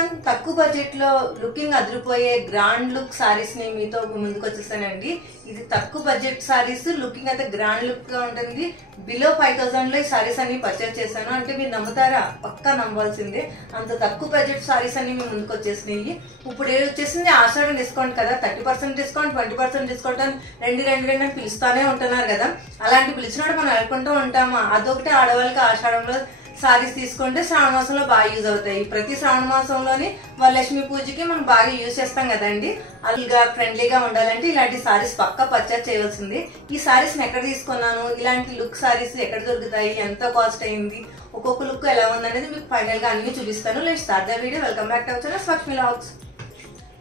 One తక్కువ budget లో looking అదిరిపోయే గ్రాండ్ లుక్ సారీస్ ని మీతో ముందుకు వచ్చేసానండి. ఇది తక్కువ బడ్జెట్ సారీస్, లుకింగ్ అయితే గ్రాండ్ లుక్ గా ఉంటుంది. బిలో 5000 లో ఈ సారీస్ అన్ని పర్చేస్ చేశాను. అంటే మీరు నమ్ముతారా? పక్కా నమ్మాల్సిందే. అంత తక్కువ బడ్జెట్ సారీస్ అన్ని మీ ముందుకు వచ్చేసినాయి. ఇప్పుడు ఏది వచ్చేసింది ఆషాఢం డిస్కౌంట్ కదా, 30% డిస్కౌంట్, 20% డిస్కౌంట్ అని రెండు అని పిలుస్తానే ఉంటున్నారు కదా. అలాంటి పిలిచినప్పుడు మనం అనుకుంటూ ఉంటామా? అదొకటి ఆడవాళ్ళకి ఆషాఢంలో సారీస్ తీసుకుంటే శ్రావణ మాసంలో బాగా యూజ్ అవుతాయి. ప్రతి శ్రావణ మాసంలోని వరలక్ష్మి పూజకి మనం బాగా యూజ్ చేస్తాం కదండి. అల్గా ఫ్రెండ్లీగా ఉండాలంటే ఇలాంటి సారీస్ పక్కా పర్చేస్ చేయవలసింది. ఈ సారీస్ ఎక్కడ తీసుకున్నాను, ఇలాంటి లుక్ సారీస్ ఎక్కడ దొరుకుతాయి, ఎంత కాస్ట్ అయింది, ఒక్కొక్క లుక్ ఎలా ఉందనేది మీకు ఫైనల్ గా అన్ని చూపిస్తాను. Let's start the video. Welcome back to our channel Lakshmi vlogs.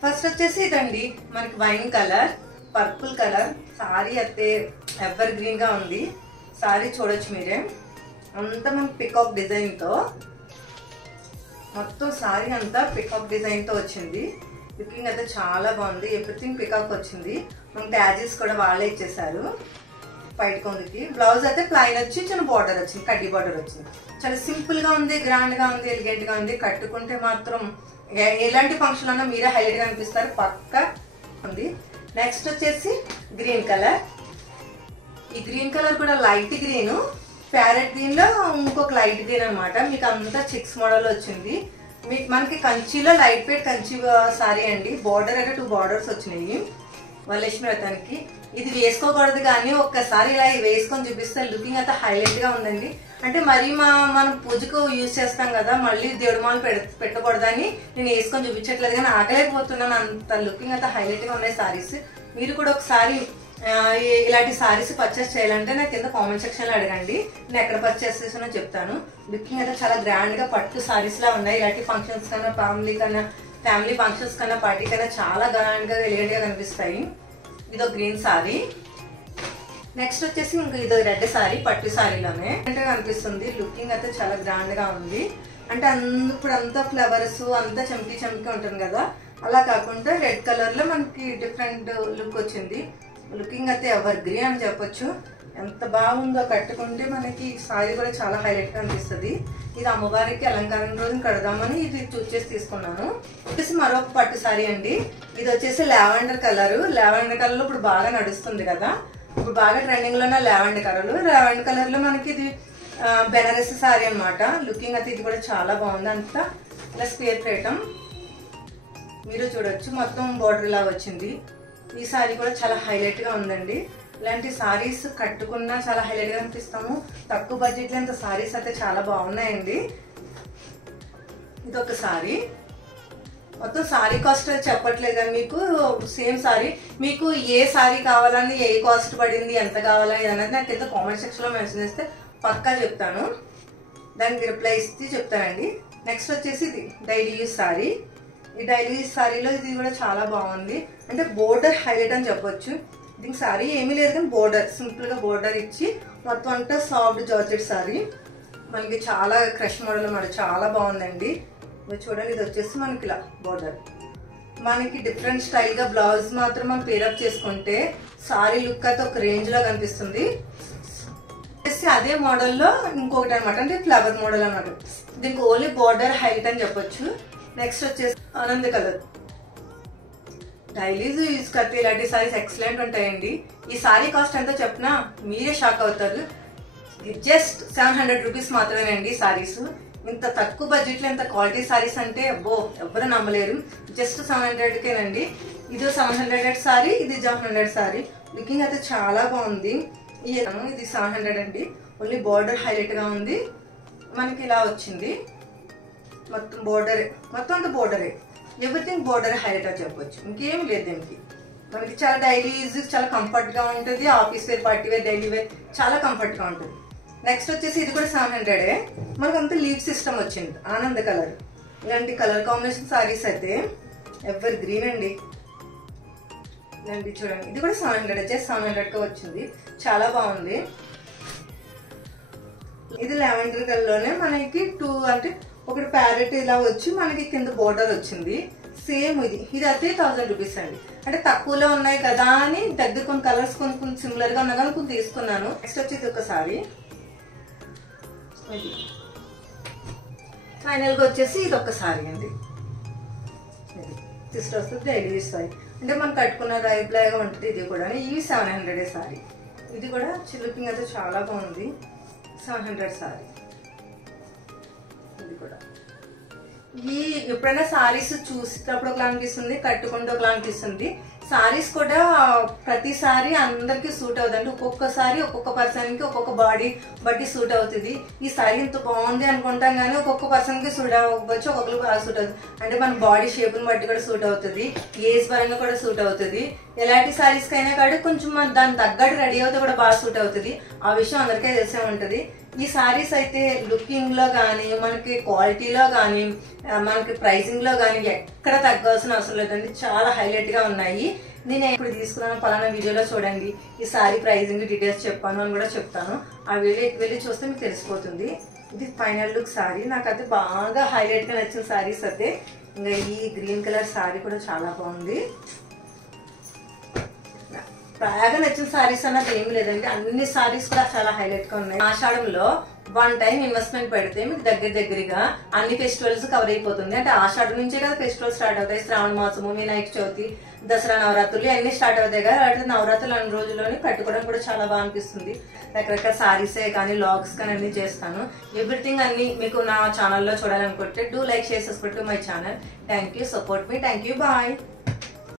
First వచ్చేసి ఇదండి మనకి wine colour, purple colour sorry అయితే ఎవర్ గ్రీన్ గా ఉంది. సారీ చూడొచ్చు మీరే, అంతా మనకి పికాక్ డిజైన్ తో, మొత్తం సారీ అంతా పికాక్ డిజైన్ తో వచ్చింది. లుకింగ్ అయితే చాలా బాగుంది. ఎవ్రీథింగ్ పికాక్ వచ్చింది. మనకి ట్యాజెస్ కూడా వాళ్ళే ఇచ్చేసారు. వైట్ కొందికి బ్లౌజ్ అయితే ప్లైన్ వచ్చి చిన్న బార్డర్ వచ్చింది, కడ్డీ బార్డర్ వచ్చింది. చాలా సింపుల్ గా ఉంది, గ్రాండ్ గా ఉంది, ఎలిగెంట్ గా ఉంది. కట్టుకుంటే మాత్రం ఎలాంటి ఫంక్షన్ అన్నా మీరే హైలైట్ గా అనిపిస్తారు. పక్కా ఉంది. నెక్స్ట్ వచ్చేసి గ్రీన్ కలర్. ఈ గ్రీన్ కలర్ కూడా లైట్ గ్రీన్, ప్యారెట్ గ్రీన్ లో ఇంకొక లైట్ గ్రీన్ అనమాట. మీకు అంతా చెక్స్ మోడల్ వచ్చింది. మీకు మనకి కంచిలో లైట్ వెయిట్ కంచి సారీ అండి. బార్డర్ అయితే 2 బార్డర్స్ వచ్చినాయి వరలక్ష్మి వ్రతానికి. ఇది వేసుకోకూడదు కానీ ఒక్కసారి ఇలా వేసుకొని చూపిస్తే లుకింగ్ అయితే హైలైట్ గా ఉందండి. అంటే మరీ మనం పూజకు యూజ్ చేస్తాం కదా, మళ్ళీ దేవుడి మాలు పెట్టకూడదని నేను వేసుకొని చూపించట్లేదు కానీ ఆగలేకపోతున్నాను. అంత లుకింగ్ అయితే హైలైట్ గా ఉన్నాయి సారీస్. మీరు కూడా ఒకసారి ఇలాంటి సారీస్ పర్చేస్ చేయాలంటే నాకు కింద కామెంట్ సెక్షన్ లో అడగండి, నేను ఎక్కడ పర్చేస్ చేసానో చెప్తాను. లుకింగ్ అయితే చాలా గ్రాండ్ గా పట్టు సారీస్ లా ఉన్నాయి. ఇలాంటి ఫంక్షన్స్ కన్నా, ఫ్యామిలీ ఫంక్షన్స్ కన్నా, పార్టీ కన్నా చాలా గ్రాండ్ గా ఎలిగెంట్ గా కనిపిస్తాయి. ఇదో గ్రీన్ సారీ. నెక్స్ట్ వచ్చేసి ఇంకా ఇదో రెడ్ సారీ, పట్టు సారీలోనే అంటే కనిపిస్తుంది. లుకింగ్ అయితే చాలా గ్రాండ్ గా ఉంది. అంటే ఇప్పుడు అంతా ఫ్లవర్స్ అంతా చమ్కీ ఉంటుంది కదా, అలా కాకుండా రెడ్ కలర్ లో మనకి డిఫరెంట్ లుక్ వచ్చింది. లుకింగ్ అయితే ఎవర్ గ్రీన్ అని చెప్పొచ్చు. ఎంత బాగుందో కట్టుకుంటే మనకి సారీ కూడా చాలా హైలైట్ గా అనిపిస్తుంది. ఇది అమ్మవారికి అలంకారం రోజు కడదామని ఇది చూస్ చేసి తీసుకున్నాను. వచ్చేసి మరొక పట్టు సారీ అండి. ఇది వచ్చేసి లావెండర్ కలర్. లావెండర్ కలర్ లో ఇప్పుడు బాగా నడుస్తుంది కదా, ఇప్పుడు బాగా ట్రెండింగ్ లో ఉన్న లావెండర్ కలర్ లో మనకి ఇది బెనారస్ సారీ అనమాట. లుకింగ్ అయితే ఇది కూడా చాలా బాగుంది. అంతా ఇలా స్క్వేర్ ప్లేటం మీరు చూడొచ్చు, మొత్తం బోర్డర్ లాగా వచ్చింది. ఈ సారీ కూడా చాలా హైలైట్ గా ఉందండి. ఇలాంటి సారీస్ కట్టుకున్నా చాలా హైలైట్ గా అనిపిస్తాము. తక్కువ బడ్జెట్ లో ఇంత సారీస్ అయితే చాలా బాగున్నాయండి. ఇదొక సారీ. మొత్తం సారీ కాస్ట్ చెప్పట్లేదు కానీ మీకు సేమ్ సారీ, మీకు ఏ సారీ కావాలని, ఏ కాస్ట్ పడింది, ఎంత కావాలని అనేది నాకు కింద కామెంట్ సెక్షన్ లో మెన్షన్ చేస్తే పక్కా చెప్తాను. దానికి రిప్లై ఇస్తే చెప్తానండి. నెక్స్ట్ వచ్చేసి ఇది డైలీ యూజ్ సారీ. ఈ డైలీ యూజ్ సారీలో ఇది కూడా చాలా బాగుంది. అంటే బోర్డర్ హైలైట్ అని చెప్పొచ్చు. దీనికి సారీ ఏమీ లేదు కానీ బోర్డర్ సింపుల్ గా బోర్డర్ ఇచ్చి మొత్తం అంతా సాఫ్ట్ జార్జెట్ సారీ. మనకి చాలా క్రష్ మోడల్ అన్నమాట, చాలా బాగుందండి. మీరు చూడండి, ఇది వచ్చేసి మనకి ఇలా బోర్డర్. మనకి డిఫరెంట్ స్టైల్ గా బ్లౌజ్ మాత్రం మనం పేరప్ చేసుకుంటే సారీ లుక్ అయితే ఒక రేంజ్ లో కనిపిస్తుంది. అదే మోడల్లో ఇంకొకటి అనమాట, అంటే ఫ్లవర్ మోడల్ అనమాట. దీనికి ఓన్లీ బోర్డర్ హైలైట్ అని చెప్పొచ్చు. నెక్స్ట్ వచ్చేసి ఆనంద్ కలర్. డైలీ యూజ్ కడితే ఇలాంటి సారీస్ ఎక్సలెంట్ ఉంటాయండి. ఈ సారీ కాస్ట్ ఎంతో చెప్పినా మీరే షాక్ అవుతారు. జస్ట్ 700 రూపీస్ మాత్రమేనండి సారీస్. ఇంత తక్కువ బడ్జెట్ లో ఇంత క్వాలిటీ సారీస్ అంటే అబ్బో ఎవరు నమ్మలేరు. జస్ట్ 700కేనండి. ఇది 700 సారీ, ఇది 700 సారీ. లుకింగ్ అయితే చాలా బాగుంది. ఇది 700 అండి. ఓన్లీ బోర్డర్ హైలైట్ గా ఉంది. మనకి ఇలా వచ్చింది మొత్తం బోర్డరే, మొత్తం అంతా బోర్డరే. ఎవ్రీథింగ్ బోర్డర్ హైలైట్ అని చెప్పొచ్చు, ఇంకేం లేదు దీనికి. మనకి చాలా డైలీ యూజ్ చాలా కంఫర్ట్ గా ఉంటుంది. Office wear, party wear, daily wear చాలా కంఫర్ట్ గా ఉంటుంది. నెక్స్ట్ వచ్చేసి ఇది కూడా 700. మనకు అంతా లీవ్ సిస్టమ్ వచ్చింది. ఆనంద్ కలర్. ఇలాంటి కలర్ కాంబినేషన్ సారీస్ అయితే ఎవర్ గ్రీన్ అండి. ఇలాంటి చూడండి, ఇది కూడా 700, జస్ట్ 700గా వచ్చింది. చాలా బాగుంది. ఇది లావెండర్ కలర్ లోనే మనకి 2 అంటే ఒకటి ప్యారెట్ ఇలా వచ్చి మనకి కింద బోర్డర్ వచ్చింది. సేమ్ ఇది అయితే 1000 రూపీస్ అండి. అంటే తక్కువలో ఉన్నాయి కదా అని దగ్గర కొన్ని కలర్స్ కొన్ని సిమిలర్ గా ఉన్నా కానీ కొన్ని తీసుకున్నాను. నెక్స్ట్ వచ్చేది ఒక సారీ. ఫైనల్ గా వచ్చేసి ఇది ఒక సారీ అండి. సిస్టర్ వస్తుంది డైలీ యూస్ సారీ అంటే మనం కట్టుకున్న రైబ్లాగా ఉంటుంది. ఇది కూడా ఇవి 700 సారీ. ఇది కూడా లుకింగ్ అయితే చాలా బాగుంది. 700 సారీ. ఇది కూడా ఈ ఎప్పుడైనా సారీస్ చూసేటప్పుడు ఒకలా అనిపిస్తుంది, కట్టుకుంటూ ఒకలా అనిపిస్తుంది. సారీస్ కూడా ప్రతిసారి అందరికి సూట్ అవుతుంది. ఒక్కొక్కసారి ఒక్కొక్క పర్సన్ కి ఒక్కొక్క బాడీ బట్టి సూట్ అవుతుంది. ఈ సారీ ఇంత బాగుంది అనుకుంటాం కానీ ఒక్కొక్క పర్సన్ కి సూట్ అవ్వచ్చు, ఒక్కొక్కరికి బాగా సూట్ అవుతుంది. అంటే మన బాడీ షేప్ ని బట్టి కూడా సూట్ అవుతుంది, ఏజ్ పరంగా కూడా సూట్ అవుతుంది. ఎలాంటి సారీస్ కైనా కానీ కొంచెం దాని తగ్గట్టు రెడీ అవుతే కూడా బాగా సూట్ అవుతుంది. ఆ విషయం అందరికీ తెలిసే ఉంటది. ఈ సారీస్ అయితే లుకింగ్ లో కానీ మనకి క్వాలిటీలో కానీ మనకి ప్రైసింగ్ లో కానీ ఎక్కడ తగ్గాల్సిన అవసరం లేదండి. చాలా హైలైట్ గా ఉన్నాయి. నేను ఇప్పుడు తీసుకున్నాను పలానా వీడియోలో చూడండి, ఈ సారీ ప్రైసింగ్ డీటెయిల్స్ చెప్పాను అని కూడా చెప్తాను. ఆ వీడియోకి వెళ్ళి చూస్తే మీకు తెలిసిపోతుంది. ఇది ఫైనల్ లుక్ సారీ. నాకైతే బాగా హైలైట్ గా నచ్చిన సారీస్ అయితే ఇంకా ఈ గ్రీన్ కలర్ సారీ కూడా చాలా బాగుంది. బాగా నచ్చిన సారీస్ అన్నది ఏమి లేదండి, అన్ని సారీస్ కూడా చాలా హైలైట్ గా ఉన్నాయి. ఆషాఢంలో 1 టైం ఇన్వెస్ట్మెంట్ పెడితే మీకు దగ్గరగా అన్ని ఫెస్టివల్స్ కవర్ అయిపోతుంది. అంటే ఆషాఢం నుంచే కదా ఫెస్టివల్ స్టార్ట్ అవుతాయి. శ్రావణ మాసము, వినాయక చవితి, దసరా, నవరాత్రులు అన్ని స్టార్ట్ అవుతాయి కదా. అంటే నవరాత్రులు అన్ని రోజుల్లోనే కట్టుకోవడం కూడా చాలా బాగా అనిపిస్తుంది. రకరకాల సారీసే కానీ లాగ్స్ కానీ అన్ని చేస్తాను. ఎవ్రీథింగ్ అన్ని మీకు నా ఛానల్లో చూడాలనుకుంటే do like, share, subscribe to my channel. Thank you, support me. Thank you, bye.